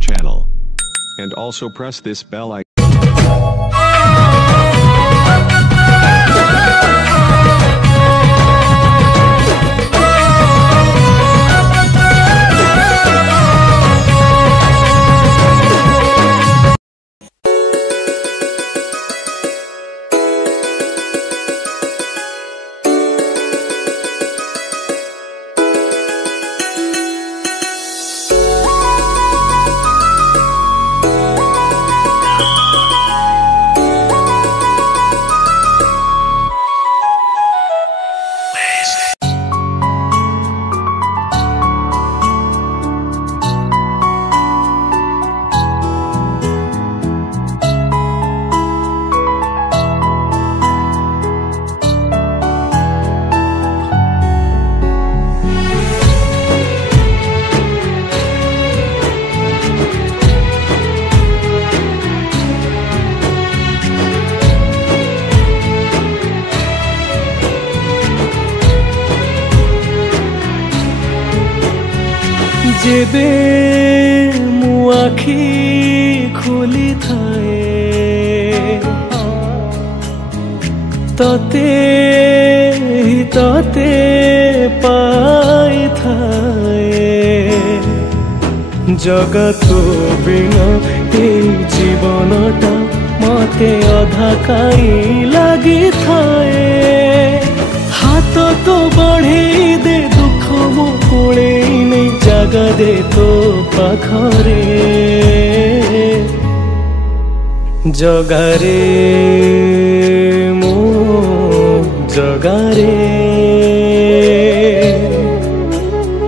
channel. And also press this bell icon. जेबे मु आखि खोली थाए तते तते पाई थाए जगत बिना ए जीवनटा मते अधा काई लगी थाए हाथ तो बढ़े दे दुख मो कोले नहीं जगा दे तो पाखरे जगारे मो जगारे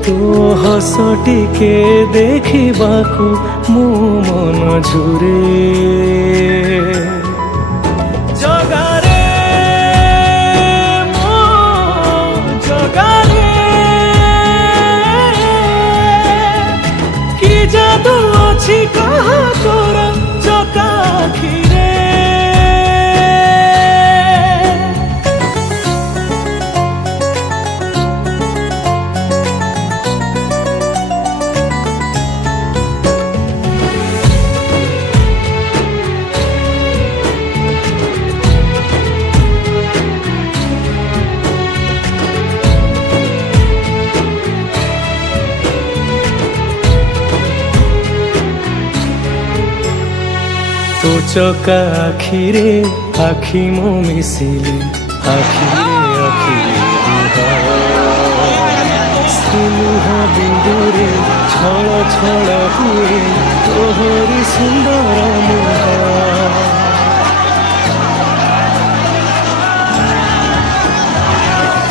तो हस टिके देखिबाकू मो मन झुरे जादू अच्छी कहा तोरा चका खीरे तो चका आखिरे आखि मो मिसिले आखिरे सिलुहा बिंदुरे छल छल हुए तोहरी सुंदर मुहा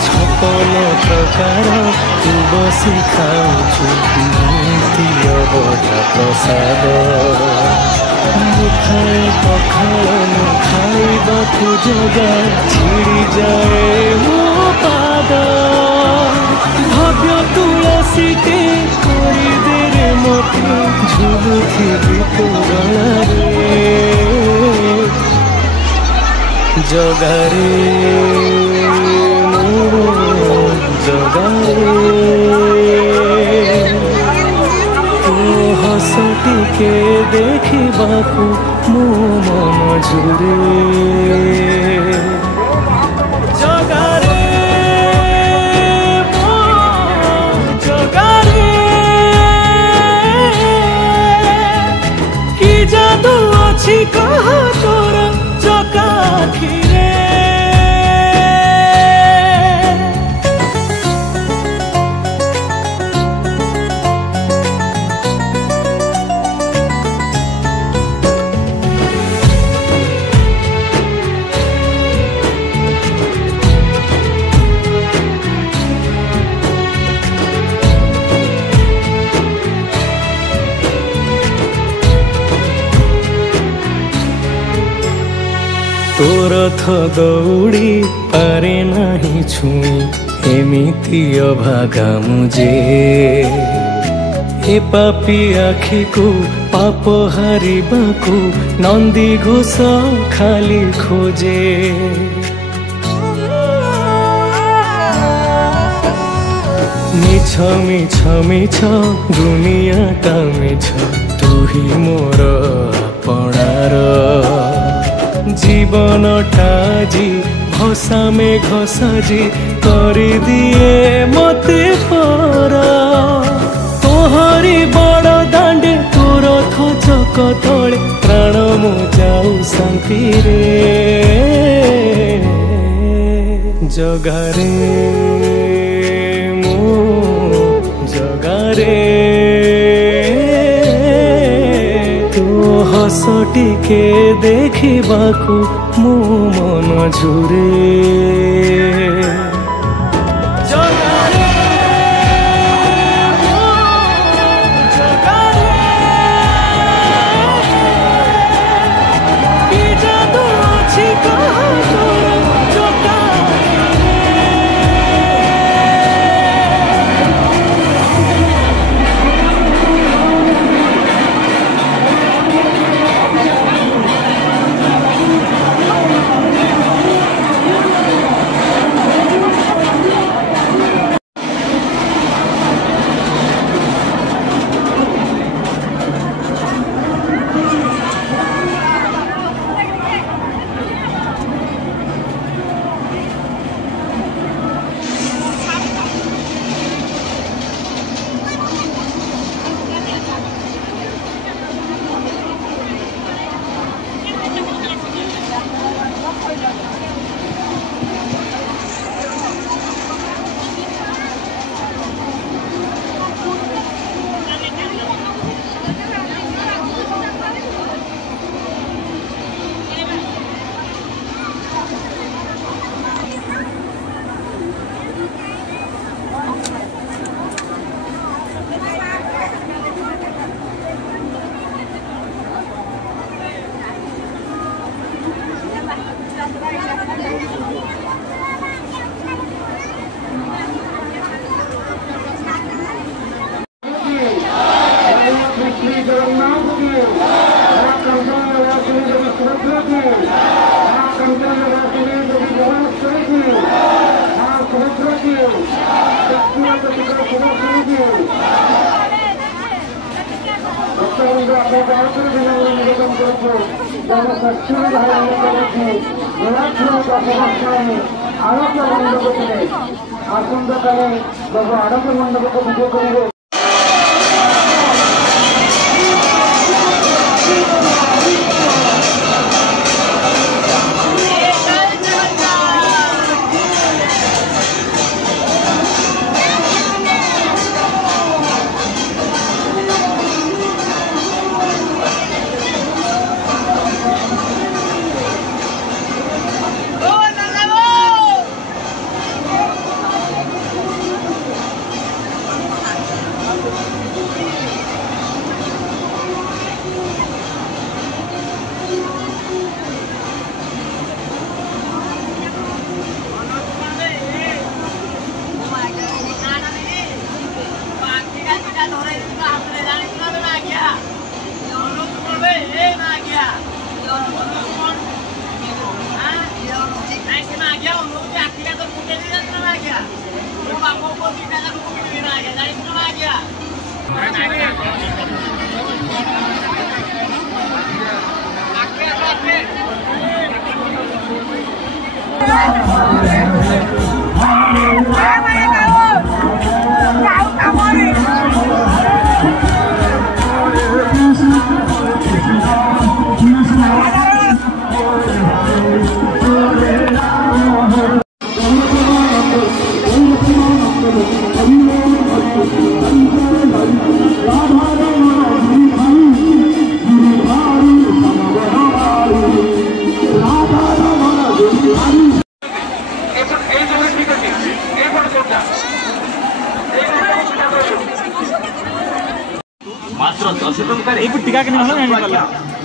छपन प्रकार तू बसी खाऊछु अबधा प्रसाद खाए पखाल खाइबाकू जगा छिड़ी जाए मो पाद भव्य तुलसी के करी दे रे मते झुलुथिबी तो गलारे जगारे मो जगारे हस टिके देखिबाकू मो मन झुरे जगारे मो जगारे कि जादू अच्छी कहा तोरा चका खीरे तोर थ दौड़ी पारे नहीं छुई एमिति अभागा मुझे ए पापी आखि को पाप हारिबाकू नंदी घोष खाली खोजे मिछ मिछ मिछ दुनिया टा मिछ तू तुही मोर आपणार जीवनटा जी भसा में घसाजी करी दिए मते पर तोहरी बड़ दांडे तोर थचक तले प्राण मो जाऊ शांति रे जगारे मो जगारे तो हस टिके देखिबाकू मो मन झुरे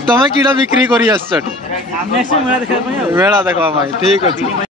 तुम्हें कीड़ा बिक्री करी मेला देखा ठीक अच्छे।